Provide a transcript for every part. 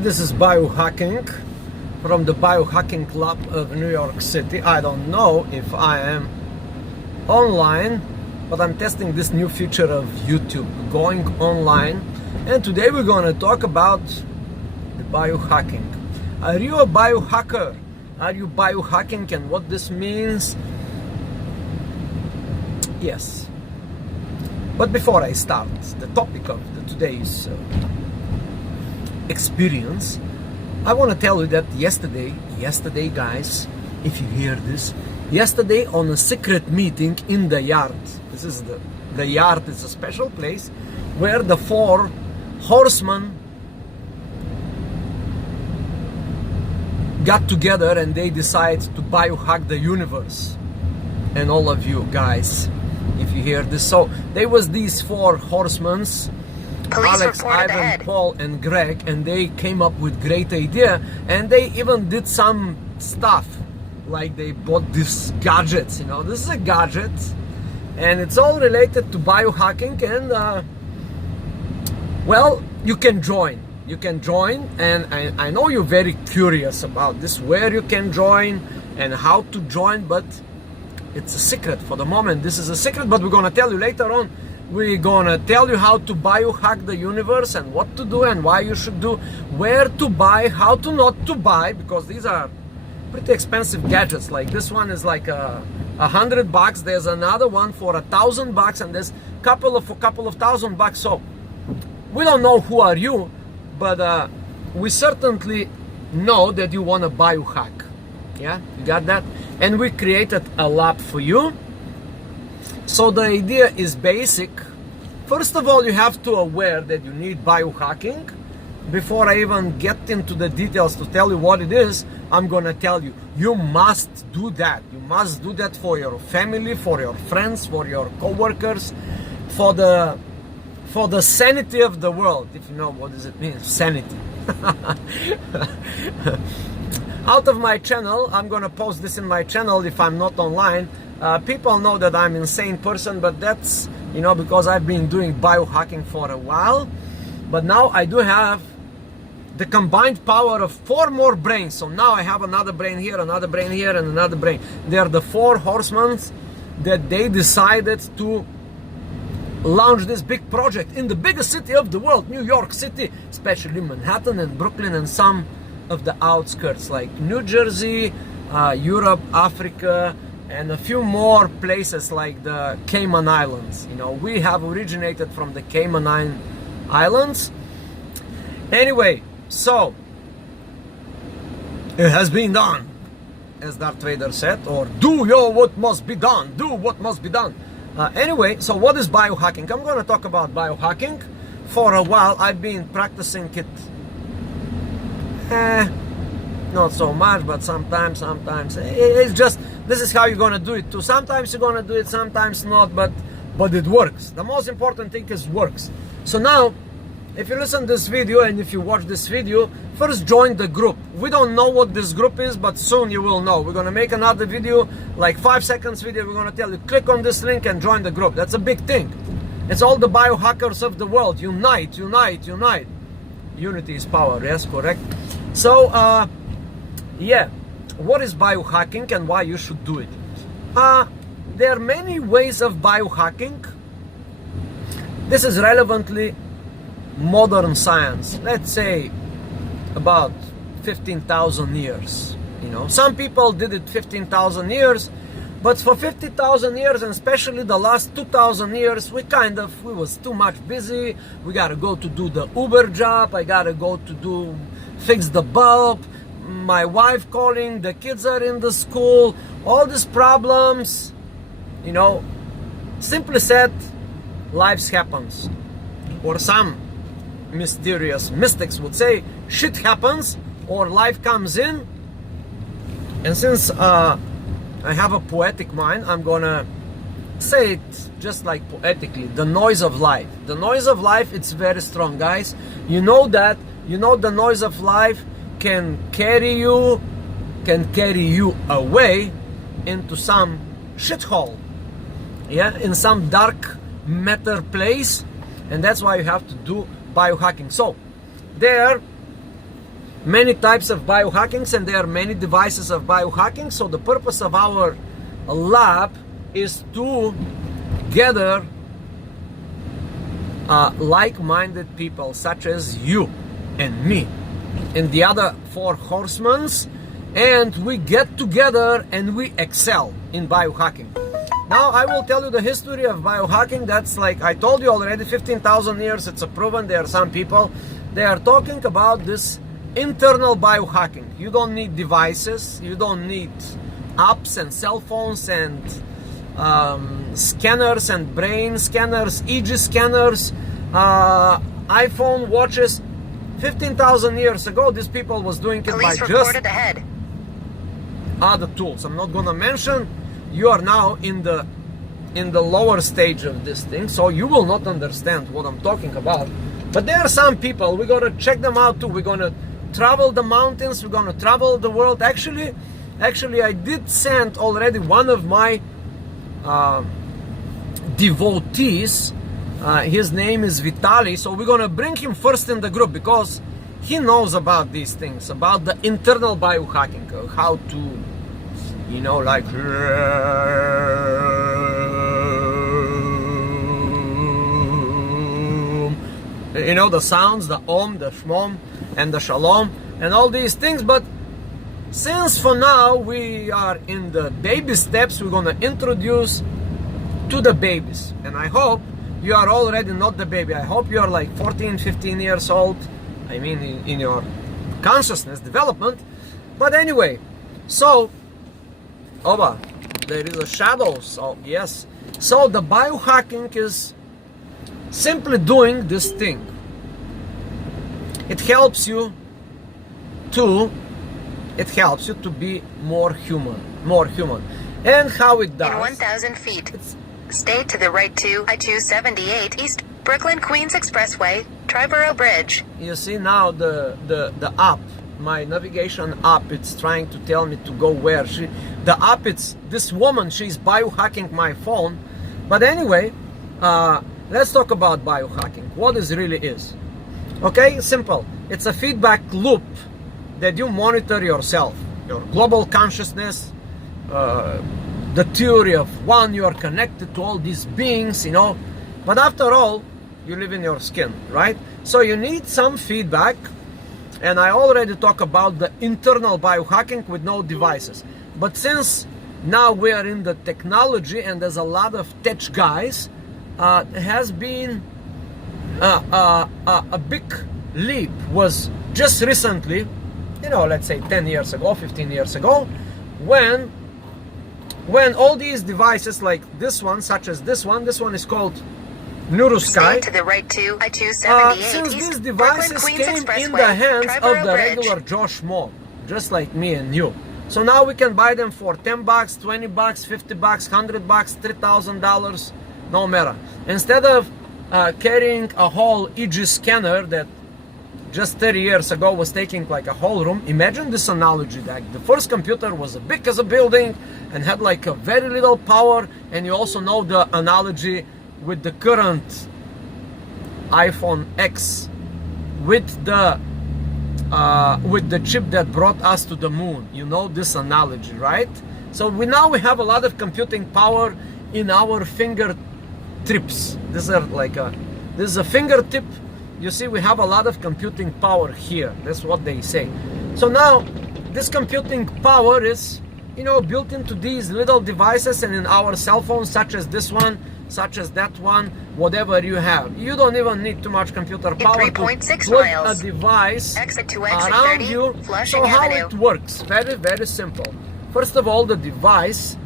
This is biohacking from the Biohacking Club of New York City. I don't know if I am online, but I'm testing this new feature of YouTube, going online. And today we're going to talk about the biohacking. Are you a biohacker? Are you biohacking and what this means? Yes. But before I start the topic of today's experience, I want to tell you that yesterday guys, if you hear this, yesterday on a secret meeting in the yard, this is the yard is a special place where the four horsemen got together and they decided to biohack the universe. And all of you guys, if you hear this, so there was these four horsemen, Alex, Ivan, Paul and Greg, and they came up with great idea, and they even did some stuff like they bought these gadgets. You know, this is a gadget and it's all related to biohacking, and well, you can join, and I know you're very curious about this, where you can join and how to join, but it's a secret for the moment. This is a secret, but we're gonna tell you later on. We're gonna tell you how to biohack the universe and what to do and why you should do, where to buy, how to not to buy, because these are pretty expensive gadgets. Like this one is like $100. There's another one for $1,000, and there's a couple of $1,000. So we don't know who are you, but we certainly know that you want to biohack. Yeah, you got that? And we created a lab for you. So the idea is basic. First of all, you have to aware that you need biohacking. Before I even get into the details to tell you what it is, I'm gonna tell you, you must do that. You must do that for your family, for your friends, for your co-workers, for the sanity of the world. If you know what does it mean, sanity. Out of my channel, I'm gonna post this in my channel if I'm not online. People know that I'm an insane person, but that's, you know, because I've been doing biohacking for a while. But now I do have the combined power of 4 more brains. So now I have another brain here, another brain here, and another brain. They are the 4 horsemen that they decided to launch this big project in the biggest city of the world, New York City, especially Manhattan and Brooklyn and some of the outskirts like New Jersey, Europe, Africa, and a few more places like the Cayman Islands. You know, we have originated from the Cayman Islands. Anyway, so it has been done, as Darth Vader said, or do what must be done, do what must be done. Anyway, so what is biohacking? I'm going to talk about biohacking. For a while I've been practicing it, not so much, but sometimes it's just, this is how you're gonna do it too. Sometimes you're gonna do it, sometimes not, but it works. The most important thing is works. So now, if you listen to this video and if you watch this video, first join the group. We don't know what this group is, but soon you will know. We're gonna make another video, like 5 seconds video. We're gonna tell you, click on this link and join the group. That's a big thing. It's all the biohackers of the world. Unite, unite, unite. Unity is power, yes, correct? So, yeah, what is biohacking and why you should do it? There are many ways of biohacking. This is relevantly modern science. Let's say about 15,000 years. You know, some people did it 15,000 years, but for 50,000 years, and especially the last 2,000 years, we was too much busy. We gotta go to do the Uber job. I gotta go to fix the bulb. My wife calling, the kids are in the school, all these problems, you know, simply said, life happens. Or some mysterious mystics would say, shit happens, or life comes in. And since I have a poetic mind, I'm gonna say it just like poetically, the noise of life. The noise of life, it's very strong, guys. You know that, you know, the noise of life can carry you away into some shithole, yeah, in some dark matter place, and that's why you have to do biohacking. So there many types of biohackings, and there are many devices of biohacking. So the purpose of our lab is to gather like-minded people such as you and me and the other four horsemen, and we get together and we excel in biohacking. Now I will tell you the history of biohacking. That's, like I told you already, 15,000 years. It's a proven. There are some people, they are talking about this internal biohacking. You don't need devices, you don't need apps and cell phones and scanners and brain scanners, EEG scanners, iPhone watches. 15,000 years ago, these people was doing it by just other tools. I'm not gonna mention. You are now in the lower stage of this thing, so you will not understand what I'm talking about. But there are some people, we're gonna check them out too. We're gonna travel the mountains, we're gonna travel the world. Actually, I did send already one of my devotees. His name is Vitaly, so we're gonna bring him first in the group because he knows about these things, about the internal biohacking, how to, you know, like, you know, the sounds, the om, the shmom, and the shalom, and all these things. But since for now we are in the baby steps, we're gonna introduce to the babies, and I hope you are already not the baby. I hope you are like 14, 15 years old. I mean, in your consciousness development. But anyway, so, there is a shadow. So yes, so the biohacking is simply doing this thing. It helps you to be more human. And how it does? In 1,000 feet. Stay to the right to I-278 East, Brooklyn Queens Expressway, Triborough Bridge. You see now the app, my navigation app, it's trying to tell me to go where. The app, it's this woman, she's biohacking my phone. But anyway, let's talk about biohacking. What it really is. Okay, simple. It's a feedback loop that you monitor yourself, your global consciousness, the theory of one, you are connected to all these beings, you know, but after all, you live in your skin, right? So you need some feedback, and I already talked about the internal biohacking with no devices. But since now we are in the technology and there's a lot of tech guys, has been a big leap was just recently, you know, let's say 10 years ago, 15 years ago, when all these devices like this one, such as this one is called Neurosky. Stay to the right to I-278 since East, these devices Brooklyn came Queens in the Expressway, hands of Triborough the Bridge. regular Josh Schmo, just like me and you. So now we can buy them for $10, $20, $50, $100, $3,000, no matter. Instead of carrying a whole EEG scanner that just 30 years ago was taking like a whole room. Imagine this analogy, that the first computer was as big as a building and had like a very little power. And you also know the analogy with the current iPhone X with the chip that brought us to the moon. You know this analogy, right? So we have a lot of computing power in our fingertips. This is a fingertip. You see, we have a lot of computing power here. That's what they say. So now, this computing power is, you know, built into these little devices and in our cell phones, such as this one, such as that one, whatever you have. You don't even need too much computer power to put a device around you. So how it works? Very, very simple. First of all, the device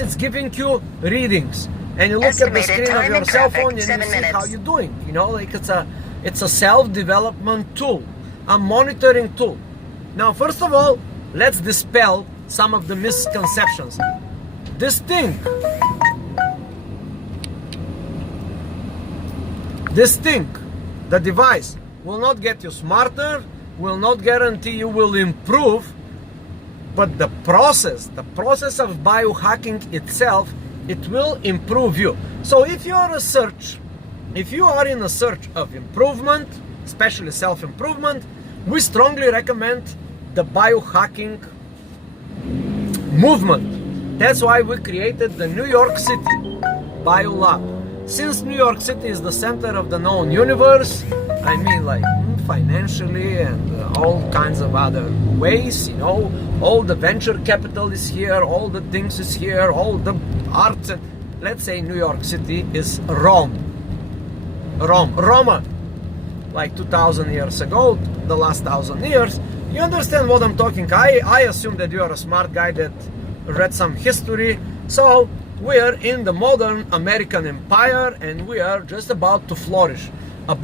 is giving you readings. And you look at the screen of your cell phone and you see how you're doing. You know, like it's a self-development tool, a monitoring tool. Now, first of all, let's dispel some of the misconceptions. This thing, the device, will not get you smarter, will not guarantee you will improve, but the process of biohacking itself, it will improve you. So if you are in a search of improvement, especially self-improvement, we strongly recommend the biohacking movement. That's why we created the New York City BioLab. Since New York City is the center of the known universe, I mean, like financially and all kinds of other ways, you know, all the venture capital is here, all the things is here, all the arts. And let's say New York City is Roma, like 2,000 years ago, the last 1,000 years. You understand what I'm talking? I assume that you are a smart guy that read some history. So we are in the modern American empire and we are just about to flourish. A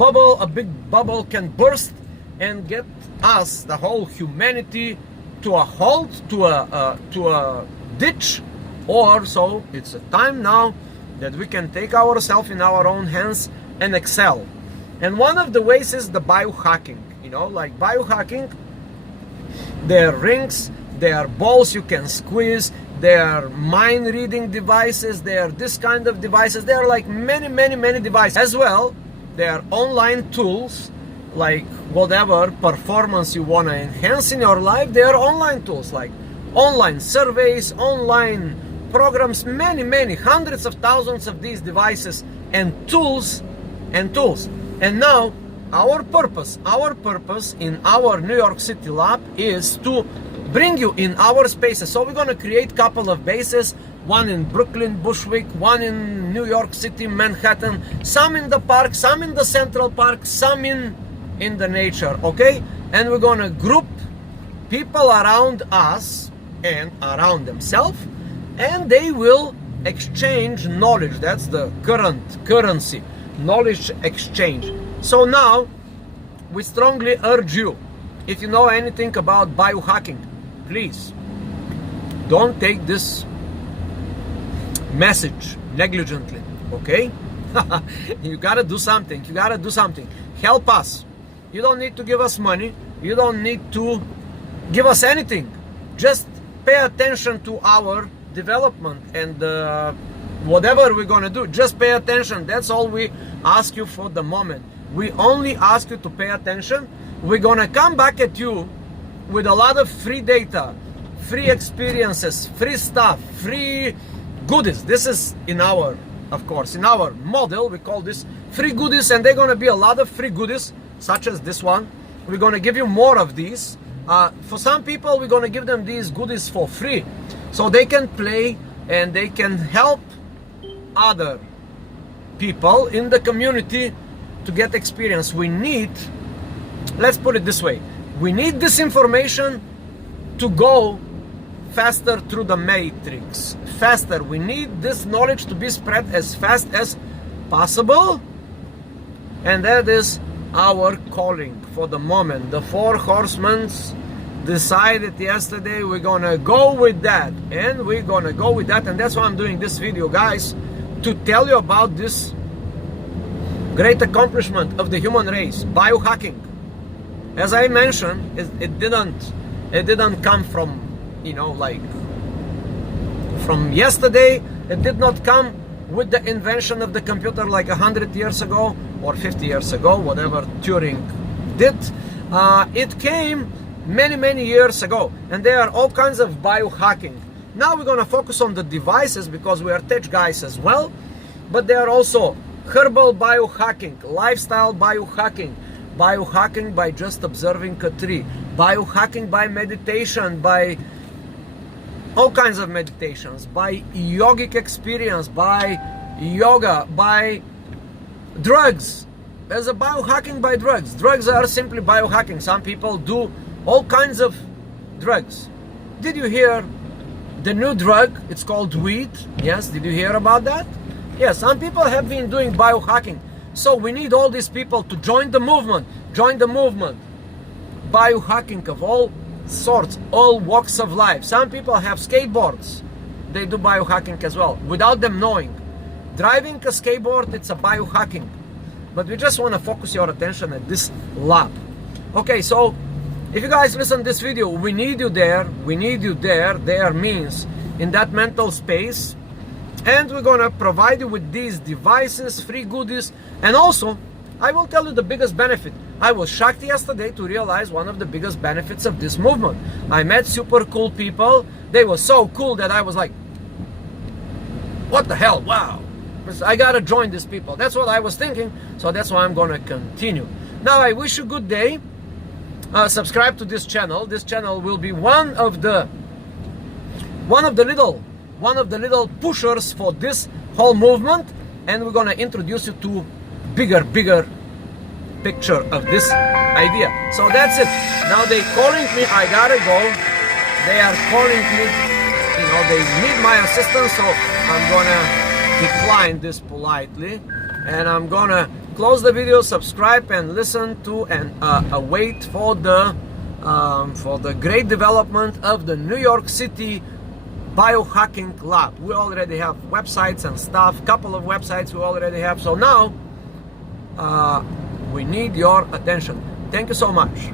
big bubble can burst and get us, the whole humanity, to a halt, to a ditch, or so it's a time now that we can take ourselves in our own hands and excel. And one of the ways is the biohacking. You know, like biohacking, there are rings, there are balls you can squeeze, there are mind reading devices, there are this kind of devices, there are like many devices. As well, there are online tools, like whatever performance you want to enhance in your life, there are online tools like online surveys, online programs, many, hundreds of thousands of these devices and tools. And now our purpose in our New York City lab is to bring you in our spaces. So we're going to create a couple of bases, one in Brooklyn, Bushwick, one in New York City, Manhattan, some in the park, some in the Central Park, some in the nature, okay? And we're going to group people around us and around themselves, and they will exchange knowledge. That's the current currency, knowledge exchange. So now we strongly urge you, if you know anything about biohacking, please don't take this message negligently, okay? You gotta do something. Help us. You don't need to give us money, you don't need to give us anything. Just pay attention to our development and whatever we're gonna do, just pay attention. That's all we ask you for the moment. We only ask you to pay attention. We're gonna come back at you with a lot of free data, free experiences, free stuff, free goodies. This is in our, of course, in our model, we call this free goodies, and they're gonna be a lot of free goodies, such as this one. We're gonna give you more of these. For some people, we're gonna give them these goodies for free, so they can play and they can help other people in the community to get experience. We need, let's put it this way, we need this information to go faster through the matrix, faster. We need this knowledge to be spread as fast as possible, and that is our calling for the moment. The four horsemen decided yesterday we're gonna go with that, and we're gonna go with that, and that's why I'm doing this video, guys, to tell you about this great accomplishment of the human race, biohacking. As I mentioned, it didn't come from, you know, like from yesterday. It did not come with the invention of the computer like 100 years ago or 50 years ago, whatever Turing did. It came many years ago, and there are all kinds of biohacking. Now we're gonna focus on the devices because we are tech guys as well, but there are also herbal biohacking, lifestyle biohacking, biohacking by just observing a tree, biohacking by meditation, by all kinds of meditations, by yogic experience, by yoga, by drugs. There's a biohacking by drugs. Drugs are simply biohacking. Some people do all kinds of drugs. Did you hear the new drug? It's called weed. Yes, did you hear about that? Yes, some people have been doing biohacking. So we need all these people to join the movement. Biohacking of all sorts, all walks of life. Some people have skateboards. They do biohacking as well, without them knowing. Driving a skateboard, it's a biohacking. But we just want to focus your attention at this lab. Okay, so if you guys listen to this video, we need you there. We need you there. There means in that mental space. And we're gonna provide you with these devices, free goodies, and also I will tell you the biggest benefit. I was shocked yesterday to realize one of the biggest benefits of this movement. I met super cool people. They were so cool that I was like, what the hell, wow. I gotta join these people. That's what I was thinking, so that's why I'm gonna continue. Now I wish you a good day. Subscribe to this channel. This channel will be one of the little pushers for this whole movement, and we're gonna introduce you to bigger picture of this idea. So that's it. Now they calling me. I gotta go. They are calling me. You know, they need my assistance, so I'm gonna decline this politely, and I'm gonna close the video, subscribe, and listen to and await for the great development of the New York City biohacking lab. We already have websites and stuff, couple of websites we already have. So now we need your attention. Thank you so much.